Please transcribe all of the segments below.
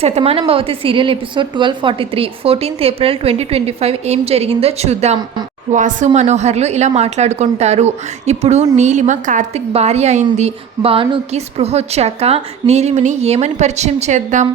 Shatamanam Bhavati serial episode 1243 14th April 2025 ఏం జరిగిందో చూద్దాం. వాసు మనోహర్లు ఇలా మాట్లాడుకుంటారు. ఇప్పుడు నీలిమ కార్తిక్ భార్య అయింది. భానుకి స్పృహ వచ్చాక నీలిమని ఏమని పరిచయం చేద్దాం?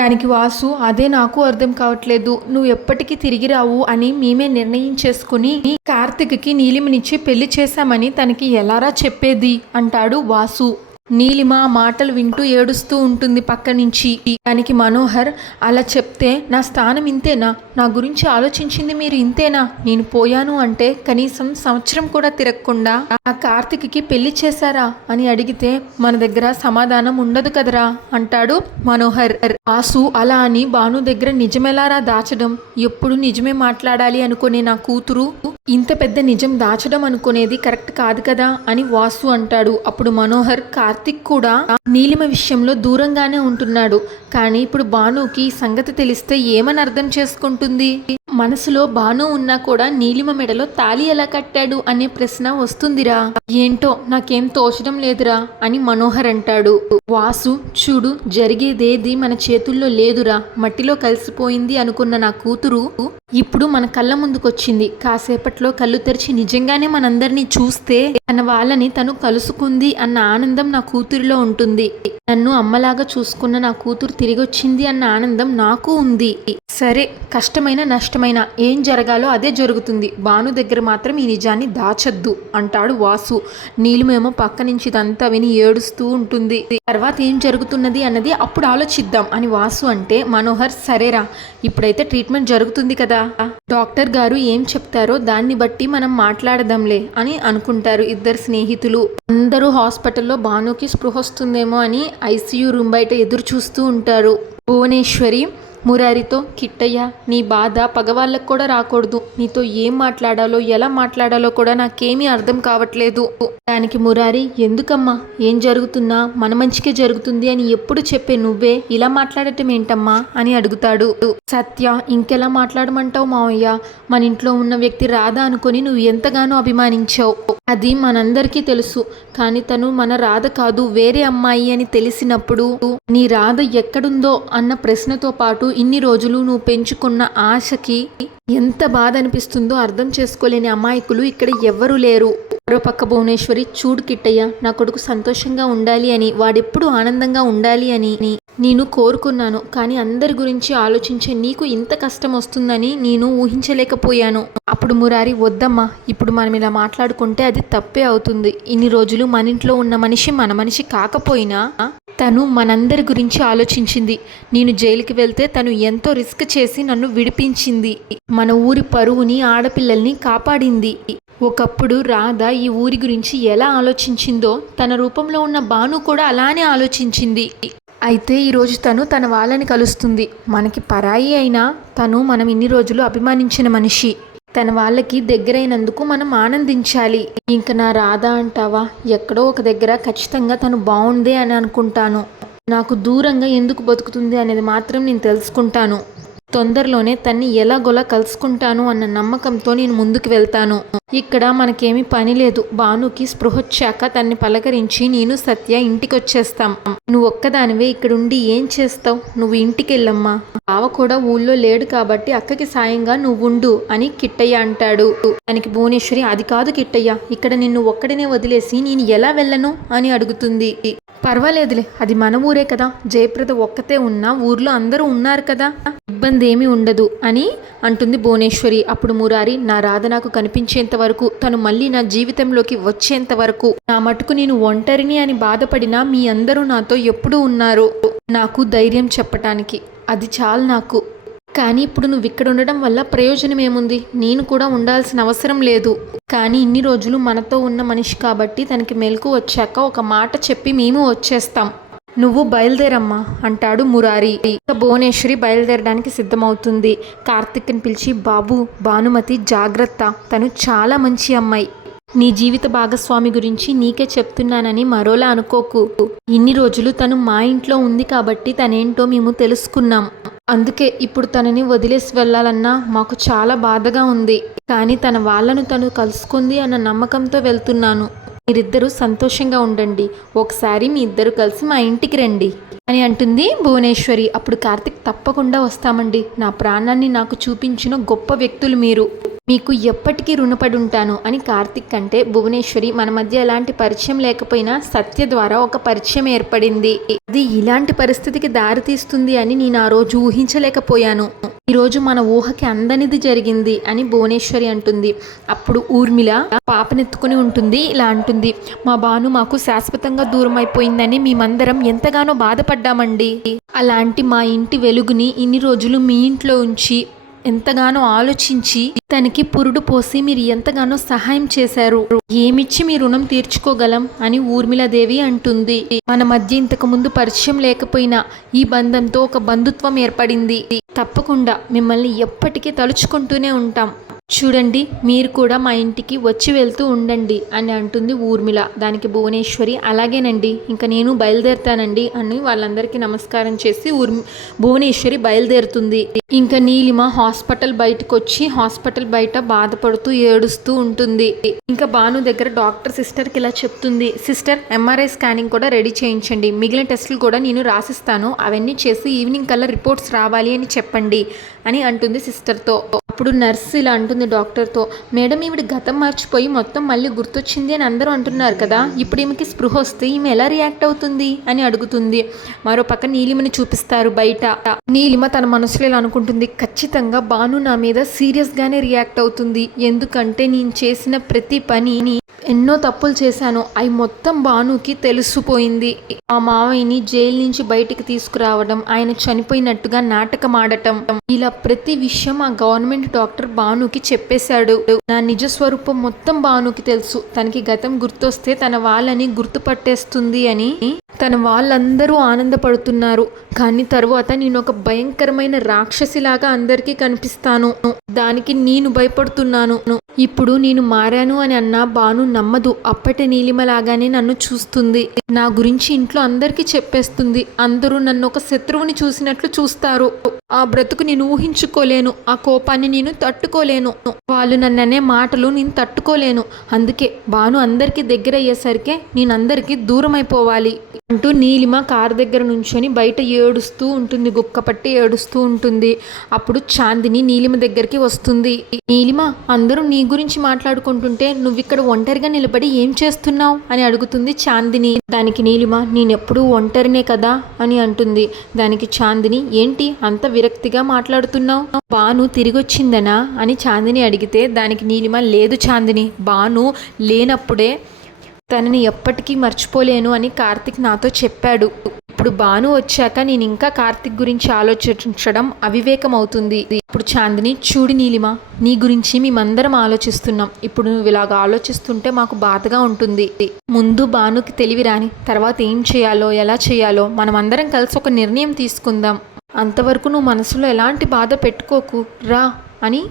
దానికి వాసు, అదే నాకు అర్థం కావట్లేదు. నువ్వు ఎప్పటికీ తిరిగి రావు అని మేమే నిర్ణయించేసుకుని కార్తిక్కి నీలిమనిచ్చి పెళ్లి చేశామని తనకి ఎలారా చెప్పేది అంటాడు వాసు. నీలిమ ఆ మాటలు వింటూ ఏడుస్తూ ఉంటుంది పక్క నుంచి. దానికి మనోహర్, అలా చెప్తే నా స్థానం ఇంతేనా? నా గురించి ఆలోచించింది మీరు ఇంతేనా? నేను పోయాను అంటే కనీసం సంవత్సరం కూడా తిరగకుండా ఆ కార్తిక్కి పెళ్లి చేశారా అని అడిగితే మన దగ్గర సమాధానం ఉండదు కదరా అంటాడు మనోహర్. వాసు అలా అని భాను దగ్గర నిజమెలారా దాచడం? ఎప్పుడు నిజమే మాట్లాడాలి అనుకునే నా కూతురు ఇంత పెద్ద నిజం దాచడం అనుకునేది కరెక్ట్ కాదు కదా అని వాసు అంటాడు. అప్పుడు మనోహర్, కార్తిక్ కూడా నీలిమ విషయంలో దూరంగానే ఉంటున్నాడు. కానీ ఇప్పుడు భానుకి సంగతి తెలిస్తే ఏమని అర్థం చేసుకుంటుంది? మనసులో భాను ఉన్నా కూడా నీలిమ మెడలో తాళి ఎలా కట్టాడు అనే ప్రశ్న వస్తుందిరా. ఏంటో నాకేం తోచడం లేదురా అని మనోహర్ అంటాడు. వాసు, చూడు, జరిగేదేది మన చేతుల్లో లేదురా. మట్టిలో కలిసిపోయింది అనుకున్న నా కూతురు ఇప్పుడు మన కళ్ళ ముందుకొచ్చింది. కాసేపట్లో కళ్ళు తెరిచి నిజంగానే మనందరినీ చూస్తే తన వాళ్ళని తను కలుసుకుంది అన్న ఆనందం నా కూతురిలో ఉంటుంది. నన్ను అమ్మలాగా చూసుకున్న నా కూతురు తిరిగొచ్చింది అన్న ఆనందం నాకు ఉంది. సరే, కష్టమైన నష్టమైన ఏం జరగాలో అదే జరుగుతుంది. భాను దగ్గర మాత్రం ఈ నిజాన్ని దాచద్దు అంటాడు వాసు. నీలిమేమో పక్క నుంచి ఇదంతా విని ఏడుస్తూ ఉంటుంది. తర్వాత ఏం జరుగుతున్నది అన్నది అప్పుడు ఆలోచిద్దాం అని వాసు అంటే మనోహర్, సరేరా, ఇప్పుడైతే ట్రీట్మెంట్ జరుగుతుంది కదా, డాక్టర్ గారు ఏం చెప్తారో దాన్ని బట్టి మనం మాట్లాడదాంలే అని అనుకుంటారు ఇద్దరు స్నేహితులు. అందరూ హాస్పిటల్లో భానుకి స్పృహ వస్తుందేమో అని ఐసీయూ రూమ్ బయట ఎదురు చూస్తూ ఉంటారు. భువనేశ్వరి మురారితో, కిట్టయ్య, నీ బాధ పగవాళ్ళకు కూడా రాకూడదు. నీతో ఏం మాట్లాడాలో ఎలా మాట్లాడాలో కూడా నాకేమీ అర్థం కావట్లేదు. దానికి మురారి, ఎందుకమ్మా? ఏం జరుగుతున్నా మన మంచికే జరుగుతుంది అని ఎప్పుడు చెప్పే నువ్వే ఇలా మాట్లాడటం ఏంటమ్మా అని అడుగుతాడు. సత్య, ఇంకెలా మాట్లాడమంటావు మావయ్య? మన ఇంట్లో ఉన్న వ్యక్తి రాధ అనుకొని నువ్వు ఎంతగానో అభిమానించావు. అది మనందరికీ తెలుసు. కానీ తను మన రాధ కాదు, వేరే అమ్మాయి అని తెలిసినప్పుడు నీ రాధ ఎక్కడుందో అన్న ప్రశ్నతో పాటు ఇన్ని రోజులు నువ్వు పెంచుకున్న ఆశకి ఎంత బాధ అనిపిస్తుందో అర్థం చేసుకోలేని అమాయకులు ఇక్కడ ఎవ్వరూ లేరు. మరోపక్క భువనేశ్వరి, చూడు కిట్టయ్య, నా కొడుకు సంతోషంగా ఉండాలి అని, వాడెప్పుడు ఆనందంగా ఉండాలి అని నేను కోరుకున్నాను. కానీ అందరి గురించి ఆలోచించే నీకు ఇంత కష్టం వస్తుందని నేను ఊహించలేకపోయాను. అప్పుడు మురారి, వద్దమ్మా, ఇప్పుడు మనం ఇలా మాట్లాడుకుంటే అది తప్పే అవుతుంది. ఇన్ని రోజులు మన ఇంట్లో ఉన్న మనిషి మన మనిషి కాకపోయినా తను మనందరి గురించి ఆలోచించింది. నేను జైలుకి వెళ్తే తను ఎంతో రిస్క్ చేసి నన్ను విడిపించింది. మన ఊరి పరువుని, ఆడపిల్లల్ని కాపాడింది. ఒకప్పుడు రాధ ఈ ఊరి గురించి ఎలా ఆలోచించిందో తన రూపంలో ఉన్న భాను కూడా అలానే ఆలోచించింది. అయితే ఈరోజు తను తన వాళ్ళని కలుస్తుంది. మనకి పరాయి అయినా తను మనం ఇన్ని రోజులు అభిమానించిన మనిషి. తన వాళ్ళకి దగ్గరైనందుకు మనం ఆనందించాలి. ఇంక నా రాధ అంటావా, ఎక్కడో ఒక దగ్గర ఖచ్చితంగా తను బాగుందే అని అనుకుంటాను. నాకు దూరంగా ఎందుకు బతుకుతుంది అనేది మాత్రం నేను తెలుసుకుంటాను. తొందరలోనే తన్ని ఎలాగోలా కలుసుకుంటాను అన్న నమ్మకంతో నేను ముందుకు వెళ్తాను. ఇక్కడ మనకేమీ పని లేదు. భానుకి స్పృహొచ్చాక తన్ని పలకరించి నేను సత్య ఇంటికి వచ్చేస్తాం. నువ్వు ఒక్కదానివే ఇక్కడుండి ఏం చేస్తావు? నువ్వు ఇంటికి వెళ్ళమ్మా. బావ కూడా ఊళ్ళో లేడు కాబట్టి అక్కకి సాయంగా నువ్వు ఉండు అని కిట్టయ్య అంటాడు. దానికి భువనేశ్వరి, అది కాదు కిట్టయ్య, ఇక్కడ నిన్ను ఒక్కడినే వదిలేసి నేను ఎలా వెళ్ళను అని అడుగుతుంది. పర్వాలేదులే, అది మన ఊరే కదా, జయప్రద ఒక్కతే ఉన్నా ఊర్లో అందరూ ఉన్నారు కదా, ఇబ్బంది ఏమీ ఉండదు అని అంటుంది భువనేశ్వరి. అప్పుడు మురారి, నా రాధ నాకు కనిపించేంత వరకు, తను మళ్ళీ నా జీవితంలోకి వచ్చేంత వరకు నా మటుకు నేను ఒంటరిని అని బాధపడినా మీ అందరూ నాతో ఎప్పుడూ ఉన్నారు. నాకు ధైర్యం చెప్పటానికి అది చాలు నాకు. కానీ ఇప్పుడు నువ్వు ఇక్కడ ఉండడం వల్ల ప్రయోజనం ఏముంది? నేను కూడా ఉండాల్సిన అవసరం లేదు. కానీ ఇన్ని రోజులు మనతో ఉన్న మనిషి కాబట్టి తనకి మెలకు వచ్చాక ఒక మాట చెప్పి మేము వచ్చేస్తాం. నువ్వు బయలుదేరమ్మా అంటాడు మురారి. భువనేశ్వరి బయలుదేరడానికి సిద్ధమవుతుంది. కార్తిక్ని పిలిచి, బాబు, భానుమతి జాగ్రత్త, తను చాలా మంచి అమ్మాయి. నీ జీవిత భాగస్వామి గురించి నీకే చెప్తున్నానని మరోలా అనుకోకు. ఇన్ని రోజులు తను మా ఇంట్లో ఉంది కాబట్టి తనేంటో మేము తెలుసుకున్నాం. అందుకే ఇప్పుడు తనని వదిలేసి వెళ్ళాలన్నా మాకు చాలా బాధగా ఉంది. కానీ తన వాళ్ళను తను కలుసుకుంది అన్న నమ్మకంతో వెళ్తున్నాను. మీరిద్దరూ సంతోషంగా ఉండండి, ఒకసారి మీ ఇద్దరు కలిసి మా ఇంటికి రండి అని అంటుంది భువనేశ్వరి. అప్పుడు కార్తిక్ తప్పకుండా వస్తామండి, నా ప్రాణాన్ని నాకు చూపించిన గొప్ప వ్యక్తులు మీరు, మీకు ఎప్పటికీ రుణపడి ఉంటాను అని కార్తిక్ అంటే భువనేశ్వరి మన మధ్య ఎలాంటి పరిచయం లేకపోయినా సత్య ద్వారా ఒక పరిచయం ఏర్పడింది. అది ఇలాంటి పరిస్థితికి దారితీస్తుంది అని నేను ఆ రోజు ఊహించలేకపోయాను. ఈరోజు మన ఊహకి అందనిది జరిగింది అని భువనేశ్వరి అంటుంది. అప్పుడు ఊర్మిళ పాపనెత్తుకుని ఉంటుంది, ఇలా అంటుంది, మా భాను మాకు శాశ్వతంగా దూరం అయిపోయిందని మేమందరం ఎంతగానో బాధపడ్డామండి. అలాంటి మా ఇంటి వెలుగుని ఇన్ని రోజులు మీ ఇంట్లో ఉంచి ఎంతగానో ఆలోచించి తనకి పురుడు పోసి మీరు ఎంతగానో సహాయం చేశారు, ఏమిచ్చి మీ రుణం తీర్చుకోగలం అని ఊర్మిళాదేవి అంటుంది. మన మధ్య ఇంతకు ముందు పరిచయం లేకపోయినా ఈ బంధంతో ఒక బంధుత్వం ఏర్పడింది. తప్పకుండా మిమ్మల్ని ఎప్పటికీ తలుచుకుంటూనే ఉంటాం, చూడండి మీరు కూడా మా ఇంటికి వచ్చి వెళ్తూ ఉండండి అని అంటుంది ఊర్మిళ. దానికి భువనేశ్వరి అలాగేనండి, ఇంకా నేను బయలుదేరుతానండి అని వాళ్ళందరికీ నమస్కారం చేసి భువనేశ్వరి బయలుదేరుతుంది. ఇంకా నీలిమ హాస్పిటల్ బయటకు వచ్చి హాస్పిటల్ బయట బాధపడుతూ ఏడుస్తూ ఉంటుంది. ఇంకా భాను దగ్గర డాక్టర్ సిస్టర్కి ఇలా చెప్తుంది, సిస్టర్ ఎంఆర్ఐ స్కానింగ్ కూడా రెడీ చేయించండి, మిగిలిన టెస్టులు కూడా నేను రాసిస్తాను, అవన్నీ చేసి ఈవినింగ్ కల్లా రిపోర్ట్స్ రావాలి అని చెప్పండి అని అంటుంది సిస్టర్తో. అప్పుడు నర్స్ ఇలా అంటుంది డాక్టర్తో, మేడం ఈవిడ గతం మర్చిపోయి మొత్తం మళ్ళీ గుర్తొచ్చింది అని అందరూ అంటున్నారు కదా, ఇప్పుడు ఈమెకి స్పృహ వస్తే ఈమె ఎలా రియాక్ట్ అవుతుంది అని అడుగుతుంది. మరో పక్క నీలిమని చూపిస్తారు బయట. నీలిమ తన మనసులో ఇలా అనుకుంటుంది, ఖచ్చితంగా భాను నా మీద సీరియస్గానే రియాక్ట్ అవుతుంది, ఎందుకంటే నేను చేసిన ప్రతి పనిని ఎన్నో తప్పులు చేశాను, అవి మొత్తం భానుకి తెలిసిపోయింది. ఆ మావయ్యని జైలు నుంచి బయటికి తీసుకురావడం, ఆయన చనిపోయినట్టుగా నాటకం ఆడటం, ఇలా ప్రతి విషయం ఆ గవర్నమెంట్ డాక్టర్ భానుకి చెప్పేశాడు. నా నిజ స్వరూపం మొత్తం భానుకి తెలుసు, తనకి గతం గుర్తొస్తే తన వాళ్ళని గుర్తుపట్టేస్తుంది అని తన వాళ్ళందరూ ఆనందపడుతున్నారు. కానీ తరువాత నేను ఒక భయంకరమైన రాక్షసిలాగా అందరికీ కనిపిస్తాను, దానికి నేను భయపడుతున్నాను. ఇప్పుడు నేను మారాను అని అన్నా భాను నమ్మదు, అప్పటి నీలిమలాగానే నన్ను చూస్తుంది, నా గురించి ఇంట్లో అందరికీ చెప్పేస్తుంది, అందరూ నన్ను ఒక శత్రువుని చూసినట్లు చూస్తారు. ఆ బ్రతుకు నేను ఊహించుకోలేను, ఆ కోపాన్ని నేను తట్టుకోలేను, వాళ్ళు నన్ననే మాటలు నేను తట్టుకోలేను, అందుకే భాను అందరికీ దగ్గర అయ్యేసరికి నేను అందరికీ దూరం అయిపోవాలి అంటూ నీలిమ కారు దగ్గర నుంచొని బయట ఏడుస్తూ ఉంటుంది, గుక్కపట్టి ఏడుస్తూ ఉంటుంది. అప్పుడు చాందిని నీలిమ దగ్గరికి వస్తుంది. నీలిమ, అందరూ నీ గురించి మాట్లాడుకుంటుంటే నువ్వు ఇక్కడ ఒంటరిగా నిలబడి ఏం చేస్తున్నావు అని అడుగుతుంది చాందిని. దానికి నీలిమ, నేనెప్పుడూ ఒంటరినే కదా అని అంటుంది. దానికి చాందిని, ఏంటి అంత విరక్తిగా మాట్లాడుతున్నావు, భాను తిరిగొచ్చిందనా అని చాందిని అడిగితే దానికి నీలిమ, లేదు చాందిని, భాను లేనప్పుడే తనని ఎప్పటికీ మర్చిపోలేను అని కార్తిక్ నాతో చెప్పాడు. ఇప్పుడు భాను వచ్చాక నేను ఇంకా కార్తిక్ గురించి ఆలోచించడం అవివేకం అవుతుంది. ఇప్పుడు చాందిని, చూడు నీలిమ, నీ గురించి మేమందరం ఆలోచిస్తున్నాం, ఇప్పుడు నువ్వు ఇలాగ ఆలోచిస్తుంటే మాకు బాధగా ఉంటుంది. ముందు భానుకి తెలివి రాని తర్వాత ఏం చేయాలో ఎలా చేయాలో మనం అందరం కలిసి ఒక నిర్ణయం తీసుకుందాం, అంతవరకు నువ్వు మనసులో ఎలాంటి బాధ పెట్టుకోకు రా అని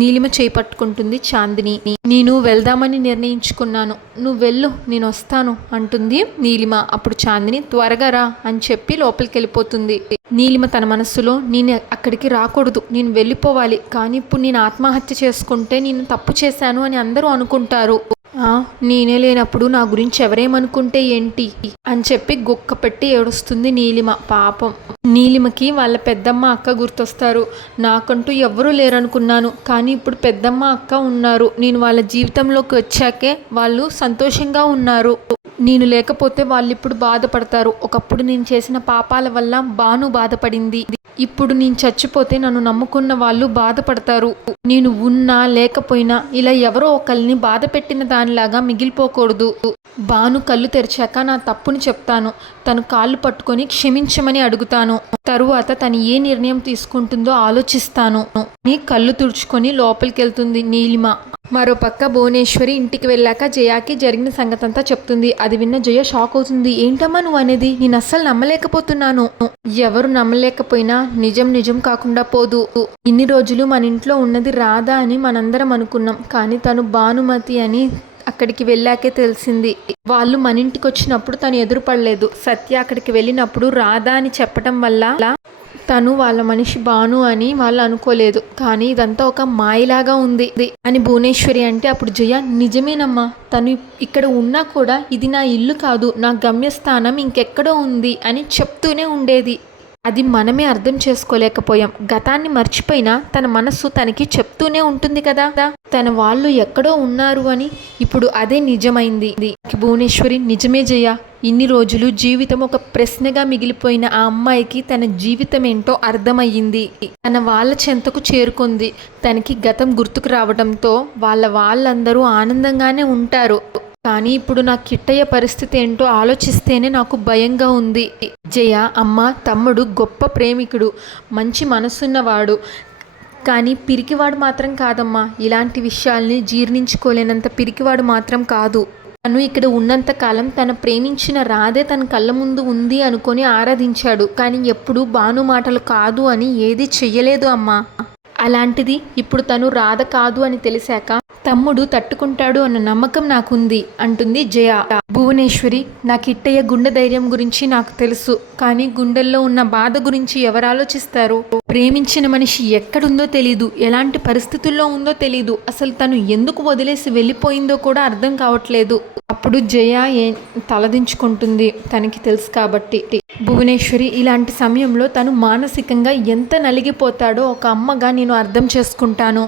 నీలిమ చేపట్టుకుంటుంది చాందిని. నేను వెళ్దామని నిర్ణయించుకున్నాను, నువ్వు వెళ్ళు, నేను వస్తాను అంటుంది నీలిమ. అప్పుడు చాందిని, త్వరగా రా అని చెప్పి లోపలికి వెళ్ళిపోతుంది. నీలిమ తన మనస్సులో, నేను అక్కడికి రాకూడదు, నేను వెళ్ళిపోవాలి, కానీ ఇప్పుడు నేను ఆత్మహత్య చేసుకుంటే నేను తప్పు చేశాను అని అందరూ అనుకుంటారు, నేనే లేనప్పుడు నా గురించి ఎవరేమనుకుంటే ఏంటి అని చెప్పి గుక్కపెట్టి ఏడుస్తుంది నీలిమ. పాపం నీలిమకి వాళ్ళ పెద్దమ్మ అక్క గుర్తొస్తారు. నాకంటూ ఎవరూ లేరనుకున్నాను, కానీ ఇప్పుడు పెద్దమ్మ అక్క ఉన్నారు, నేను వాళ్ళ జీవితంలోకి వచ్చాకే వాళ్ళు సంతోషంగా ఉన్నారు, నేను లేకపోతే వాళ్ళు ఇప్పుడు బాధపడతారు. ఒకప్పుడు నేను చేసిన పాపాల వల్ల భాను బాధపడింది, ఇప్పుడు నేను చచ్చిపోతే నన్ను నమ్ముకున్న వాళ్ళు బాధపడతారు, నేను ఉన్నా లేకపోయినా ఇలా ఎవరో ఒకరిని బాధ పెట్టిన దానిలాగా మిగిలిపోకూడదు. భాను కళ్ళు తెరిచాక నా తప్పుని చెప్తాను, తను కాళ్ళు పట్టుకొని క్షమించమని అడుగుతాను, తరువాత తను ఏ నిర్ణయం తీసుకుంటుందో ఆలోచిస్తాను అని కళ్ళు తుడుచుకొని లోపలికి వెళ్తుంది నీలిమ. మరోపక్క భువనేశ్వరి ఇంటికి వెళ్ళాక జయాకి జరిగిన సంగతంతా చెప్తుంది. అది విన్న జయ షాక్ అవుతుంది. ఏంటమ్మా నువ్వు అనేది, నేను అస్సలు నమ్మలేకపోతున్నాను. ఎవరు నమ్మలేకపోయినా నిజం నిజం కాకుండా పోదు. ఇన్ని రోజులు మన ఇంట్లో ఉన్నది రాధా అని మనందరం అనుకున్నాం, కానీ తను భానుమతి అని అక్కడికి వెళ్ళాకే తెలిసింది. వాళ్ళు మన ఇంటికి వచ్చినప్పుడు తను ఎదురుపడలేదు, సత్య అక్కడికి వెళ్ళినప్పుడు రాధా అని చెప్పటం వల్ల తను వాళ్ళ మనిషి భాను అని వాళ్ళు అనుకోలేదు, కానీ ఇదంతా ఒక మాయలాగా ఉంది అని భువనేశ్వరి అంటే అప్పుడు జయ నిజమేనమ్మా, తను ఇక్కడ ఉన్నా కూడా ఇది నా ఇల్లు కాదు, నా గమ్యస్థానం ఇంకెక్కడో ఉంది అని చెప్తూనే ఉండేది. అది మనమే అర్థం చేసుకోలేకపోయాం. గతాన్ని మర్చిపోయినా తన మనస్సు తనకి చెప్తూనే ఉంటుంది కదా తన వాళ్ళు ఎక్కడో ఉన్నారు అని. ఇప్పుడు అదే నిజమైంది. భువనేశ్వరి నిజమే జయ, ఇన్ని రోజులు జీవితం ఒక ప్రశ్నగా మిగిలిపోయిన ఆ అమ్మాయికి తన జీవితం ఏంటో అర్థమయ్యింది. తన వాళ్ళ చెంతకు చేరుకుంది. తనకి గతం గుర్తుకు రావడంతో వాళ్ళందరూ ఆనందంగానే ఉంటారు. కానీ ఇప్పుడు నా కిట్టయ్య పరిస్థితి ఏంటో ఆలోచిస్తేనే నాకు భయంగా ఉంది. జయ అమ్మ, తమ్ముడు గొప్ప ప్రేమికుడు, మంచి మనసున్నవాడు, కానీ పిరికివాడు మాత్రం కాదమ్మా. ఇలాంటి విషయాల్ని జీర్ణించుకోలేనంత పిరికివాడు మాత్రం కాదు. తను ఇక్కడ ఉన్నంత కాలం తన ప్రేమించిన రాధే తన కళ్ళ ముందు ఉంది అనుకొని ఆరాధించాడు, కానీ ఎప్పుడు భాను మాటలు కాదు అని ఏది చెయ్యలేదు అమ్మా. అలాంటిది ఇప్పుడు తను రాధ కాదు అని తెలిసాక తమ్ముడు తట్టుకుంటాడు అన్న నమ్మకం నాకుంది అంటుంది జయ. భువనేశ్వరి, నా కిట్టయ్య గుండె ధైర్యం గురించి నాకు తెలుసు, కానీ గుండెల్లో ఉన్న బాధ గురించి ఎవరు ఆలోచిస్తారు? ప్రేమించిన మనిషి ఎక్కడుందో తెలీదు, ఎలాంటి పరిస్థితుల్లో ఉందో తెలీదు, అసలు తను ఎందుకు వదిలేసి వెళ్ళిపోయిందో కూడా అర్థం కావట్లేదు. అప్పుడు జయ తలదించుకుంటుంది, తనకి తెలుసు కాబట్టి. భువనేశ్వరి, ఇలాంటి సమయంలో తను మానసికంగా ఎంత నలిగిపోతాడో ఒక అమ్మగా నేను అర్థం చేసుకుంటాను.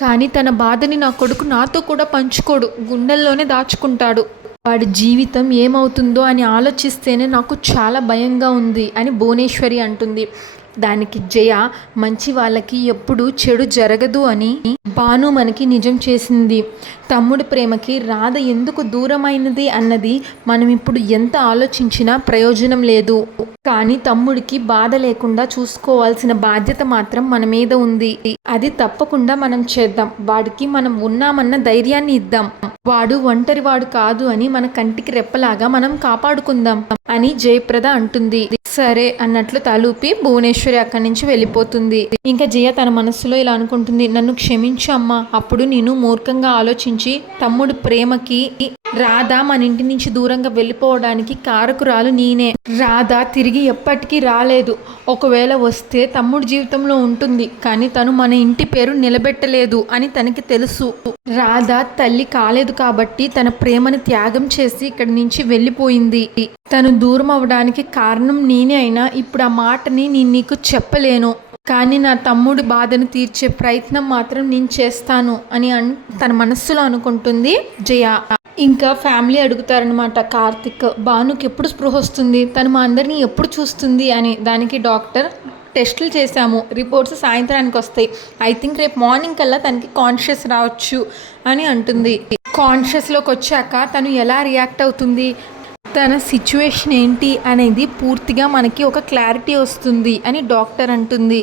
కానీ తన బాధని నా కొడుకు నాతో కూడా పంచుకోడు, గుండెల్లోనే దాచుకుంటాడు. వాడి జీవితం ఏమవుతుందో అని ఆలోచిస్తేనే నాకు చాలా భయంగా ఉంది అని భువనేశ్వరి అంటుంది. దానికి జయ, మంచి వాళ్ళకి ఎప్పుడు చెడు జరగదు అని భాను మనకి నిజం చేసింది. తమ్ముడి ప్రేమకి రాధ ఎందుకు దూరమైనది అన్నది మనం ఇప్పుడు ఎంత ఆలోచించినా ప్రయోజనం లేదు. కానీ తమ్ముడికి బాధ లేకుండా చూసుకోవాల్సిన బాధ్యత మాత్రం మన మీద ఉంది. అది తప్పకుండా మనం చేద్దాం. వాడికి మనం ఉన్నామన్న ధైర్యాన్ని ఇద్దాం. వాడు ఒంటరి వాడు కాదు అని మన కంటికి రెప్పలాగా మనం కాపాడుకుందాం అని జయప్రద అంటుంది. సరే అన్నట్లు తలూపి భువనేశ్వరి అక్కడి నుంచి వెళ్ళిపోతుంది. ఇంకా జయ తన మనస్సులో ఇలా అనుకుంటుంది, నన్ను క్షమించు అమ్మా, అప్పుడు నేను మూర్ఖంగా ఆలోచించి తమ్ముడు ప్రేమకి రాధ మన ఇంటి నుంచి దూరంగా వెళ్ళిపోవడానికి కారకురాలు నేనే. రాధ తిరిగి ఎప్పటికీ రాలేదు. ఒకవేళ వస్తే తమ్ముడు జీవితంలో ఉంటుంది, కానీ తను మన ఇంటి పేరు నిలబెట్టలేదు అని తనకి తెలుసు. రాధ తల్లి కాలేదు కాబట్టి తన ప్రేమను త్యాగం చేసి ఇక్కడి నుంచి వెళ్ళిపోయింది. తను దూరం అవడానికి కారణం నేనే అయినా ఇప్పుడు ఆ మాటని నేను నీకు చెప్పలేను, కానీ నా తమ్ముడి బాధను తీర్చే ప్రయత్నం మాత్రం నేను చేస్తాను అని తన మనస్సులో అనుకుంటుంది జయ. ఇంకా ఫ్యామిలీ అడుగుతారనమాట, కార్తిక్, భానుకి ఎప్పుడు స్పృహ వస్తుంది, తను మా అందరినీ ఎప్పుడు చూస్తుంది అని. దానికి డాక్టర్, టెస్టులు చేశాము, రిపోర్ట్స్ సాయంత్రానికి వస్తాయి, ఐ థింక్ రేపు మార్నింగ్ కల్లా తనకి కాన్షియస్ రావచ్చు అని అంటుంది. కాన్షియస్లోకి వచ్చాక తను ఎలా రియాక్ట్ అవుతుంది, తన సిచ్యువేషన్ ఏంటి అనేది పూర్తిగా మనకి ఒక క్లారిటీ వస్తుంది అని డాక్టర్ అంటుంది.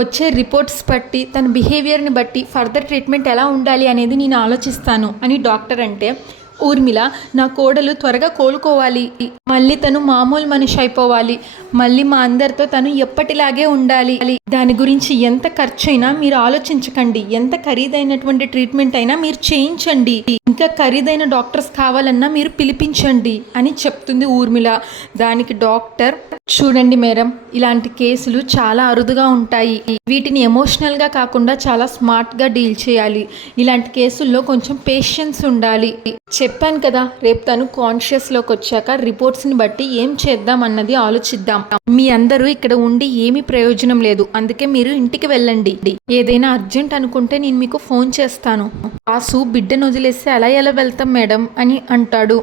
వచ్చే రిపోర్ట్స్ బట్టి తన బిహేవియర్ని బట్టి ఫర్దర్ ట్రీట్మెంట్ ఎలా ఉండాలి అనేది నేను ఆలోచిస్తాను అని డాక్టర్ అంటే, ఊర్మిళ, నా కోడలు త్వరగా కోలుకోవాలి, మళ్ళీ తను మామూలు మనిషి అయిపోవాలి, మళ్ళీ మా అందరితో తను ఎప్పటిలాగే ఉండాలి. దాని గురించి ఎంత ఖర్చు అయినా మీరు ఆలోచించకండి, ఎంత ఖరీదైనటువంటి ట్రీట్మెంట్ అయినా మీరు చేయించండి, ఇంకా ఖరీదైన డాక్టర్స్ కావాలన్నా మీరు పిలిపించండి అని చెప్తుంది ఊర్మిళ. దానికి డాక్టర్, చూడండి మేడం, ఇలాంటి కేసులు చాలా అరుదుగా ఉంటాయి, వీటిని ఎమోషనల్గా కాకుండా చాలా స్మార్ట్గా డీల్ చేయాలి, ఇలాంటి కేసుల్లో కొంచెం పేషెన్స్ ఉండాలి. చెప్పాను కదా, రేపు తను కాన్షియస్లోకి వచ్చాక రిపోర్ట్స్ని బట్టి ఏం చేద్దాం అన్నది ఆలోచిద్దాం. మీ అందరూ ఇక్కడ ఉండి ఏమీ ప్రయోజనం లేదు, అందుకే మీరు ఇంటికి వెళ్ళండి. ఏదైనా అర్జెంట్ అనుకుంటే నేను మీకు ఫోన్ చేస్తాను. వాసు బిడ్డను వదిలేస్తే అలా ఎలా వెళ్తాం మేడం అని అంటాడు.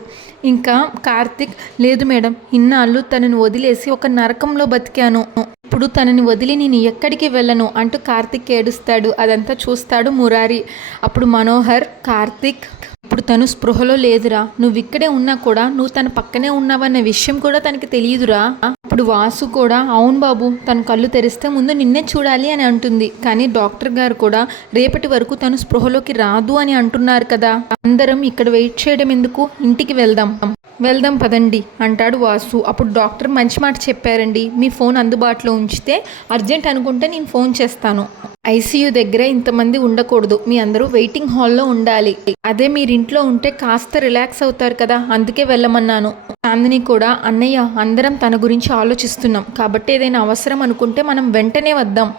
ఇంకా కార్తిక్, లేదు మేడం, ఇన్నాళ్ళు తనని వదిలేసి ఒక నరకంలో బతికాను, ఇప్పుడు తనని వదిలి నేను ఎక్కడికి వెళ్ళను అంటూ కార్తిక్ ఏడుస్తాడు. అదంతా చూస్తాడు మురారి. అప్పుడు మనోహర్, కార్తిక్, ఇప్పుడు తను స్పృహలో లేదురా, నువ్వు ఇక్కడే ఉన్నా కూడా నువ్వు తన పక్కనే ఉన్నావన్న విషయం కూడా తనకి తెలియదురా. ఇప్పుడు వాసు కూడా, అవును బాబు, తను కళ్ళు తెరిస్తే ముందు నిన్నే చూడాలి అని అంటుంది. కానీ డాక్టర్ గారు కూడా రేపటి వరకు తను స్పృహలోకి రాదు అని అంటున్నారు కదా, అందరం ఇక్కడ వెయిట్ చేయడం ఎందుకు, ఇంటికి వెళ్దాం పదండి అంటాడు వాసు. అప్పుడు డాక్టర్, మంచి మాట చెప్పారండి, మీ ఫోన్ అందుబాటులో ఉంచితే అర్జెంట్ అనుకుంటే నేను ఫోన్ చేస్తాను. ఐసీయూ దగ్గర ఇంతమంది ఉండకూడదు, మీ అందరూ వెయిటింగ్ హాల్లో ఉండాలి. అదే మీరింట్లో ఉంటే కాస్త రిలాక్స్ అవుతారు కదా, అందుకే వెళ్ళమన్నాను. చాందిని కూడా, అన్నయ్య అందరం తన గురించి ఆలోచిస్తున్నాం కాబట్టి ఏదైనా అవసరం అనుకుంటే మనం వెంటనే వద్దాం.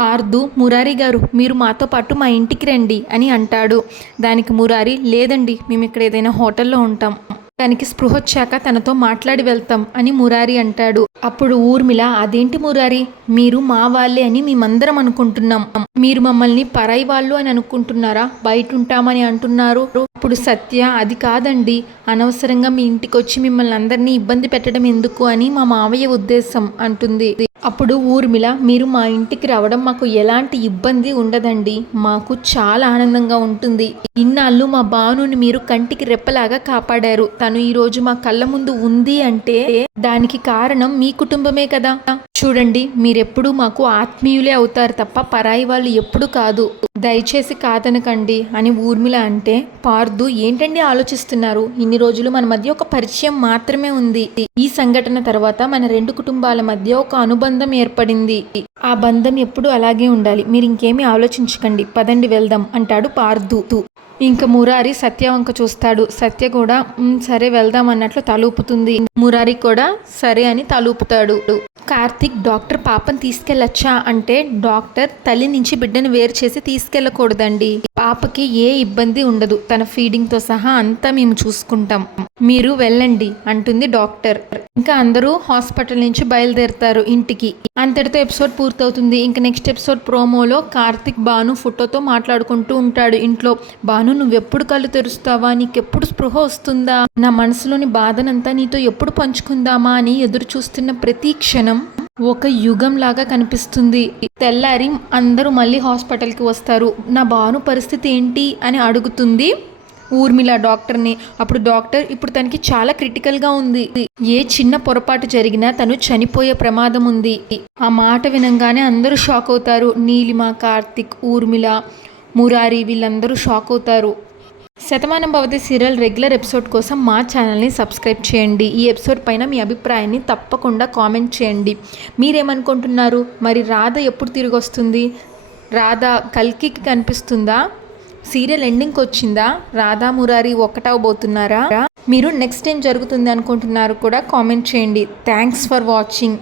పార్దు, మురారి గారు మీరు మాతో పాటు మా ఇంటికి రండి అని అంటాడు. దానికి మురారి, లేదండి మేము ఇక్కడ ఏదైనా హోటల్లో ఉంటాం, దానికి స్పృహ వచ్చాక తనతో మాట్లాడి వెళ్తాం అని మురారి అంటాడు. అప్పుడు ఊర్మిళ, అదేంటి మురారి, మీరు మా వాళ్ళే అని మేమందరం అనుకుంటున్నాం, మీరు మమ్మల్ని పరాయి వాళ్ళు అని అనుకుంటున్నారా, బయట ఉంటామని అంటున్నారు. అప్పుడు సత్య, అది కాదండి, అనవసరంగా మీ ఇంటికి వచ్చి మిమ్మల్ని అందరినీ ఇబ్బంది పెట్టడం ఎందుకు అని మా మావయ్య ఉద్దేశం అంటుంది. అప్పుడు ఊర్మిళ, మీరు మా ఇంటికి రావడం మాకు ఎలాంటి ఇబ్బంది ఉండదండి, మాకు చాలా ఆనందంగా ఉంటుంది. ఇన్నాళ్ళు మా భానుని మీరు కంటికి రెప్పలాగా కాపాడారు, తను ఈరోజు మా కళ్ళ ముందు ఉంది అంటే దానికి కారణం మీ కుటుంబమే కదా. చూడండి, మీరెప్పుడు మాకు ఆత్మీయులే అవుతారు తప్ప పరాయి వాళ్ళు ఎప్పుడు కాదు, దయచేసి కాదనకండి అని ఊర్మిళ అంటే, పార్దు, ఏంటండి ఆలోచిస్తున్నారు, ఇన్ని రోజులు మన మధ్య ఒక పరిచయం మాత్రమే ఉంది, ఈ సంఘటన తర్వాత మన రెండు కుటుంబాల మధ్య ఒక అనుబంధం ఏర్పడింది, ఆ బంధం ఎప్పుడు అలాగే ఉండాలి, మీరు ఇంకేమీ ఆలోచించకండి, పదండి వెళ్దాం అంటాడు పార్దు. ఇంకా మురారి సత్య వంక చూస్తాడు. సత్య కూడా సరే వెళ్దాం అన్నట్లు తలూపుతుంది. మురారి కూడా సరే అని తలూపుతాడు. కార్తిక్, డాక్టర్ పాపని తీసుకెళ్ళొచ్చా అంటే, డాక్టర్ తల్లి నుంచి బిడ్డను వేరు చేసి తీసుకెళ్ళకూడదండి, పాపకి ఏ ఇబ్బంది ఉండదు, తన ఫీడింగ్తో సహా అంతా మేము చూసుకుంటాం, మీరు వెళ్ళండి అంటుంది డాక్టర్. ఇంకా అందరూ హాస్పిటల్ నుంచి బయలుదేరుతారు ఇంటికి. అంతటితో ఎపిసోడ్ పూర్తవుతుంది. ఇంకా నెక్స్ట్ ఎపిసోడ్ ప్రోమోలో కార్తిక్ భాను ఫోటోతో మాట్లాడుకుంటూ ఉంటాడు ఇంట్లో. భాను, నువ్వెప్పుడు కళ్ళు తెరుస్తావా, నీకెప్పుడు స్పృహ వస్తుందా, నా మనసులోని బాధనంతా నీతో ఎప్పుడు పంచుకుందామా అని ఎదురు చూస్తున్న ప్రతి క్షణం ఒక యుగం లాగా కనిపిస్తుంది. తెల్లారి అందరూ మళ్ళీ హాస్పిటల్కి వస్తారు. నా భాను పరిస్థితి ఏంటి అని అడుగుతుంది ఊర్మిళ డాక్టర్ని. అప్పుడు డాక్టర్, ఇప్పుడు తనకి చాలా క్రిటికల్గా ఉంది, ఏ చిన్న పొరపాటు జరిగినా తను చనిపోయే ప్రమాదం ఉంది. ఆ మాట వినంగానే అందరూ షాక్ అవుతారు. నీలిమ, కార్తిక్, ఊర్మిళ, మురారి వీళ్ళందరూ షాక్ అవుతారు. Shatamanam Bhavati serial regular episode కోసం మా ఛానల్ని సబ్స్క్రైబ్ చేయండి. ఈ ఎపిసోడ్ పైన మీ అభిప్రాయాన్ని తప్పకుండా కామెంట్ చేయండి. మీరేమనుకుంటున్నారు, మరి రాధ ఎప్పుడు తిరిగి వస్తుంది, రాధ కల్కికి కనిపిస్తుందా, సీరియల్ ఎండింగ్కి వచ్చిందా, రాధా మురారి ఒక్కటవబోతున్నారా, మీరు నెక్స్ట్ ఏం జరుగుతుంది అనుకుంటున్నారు కూడా కామెంట్ చేయండి. Thanks for watching.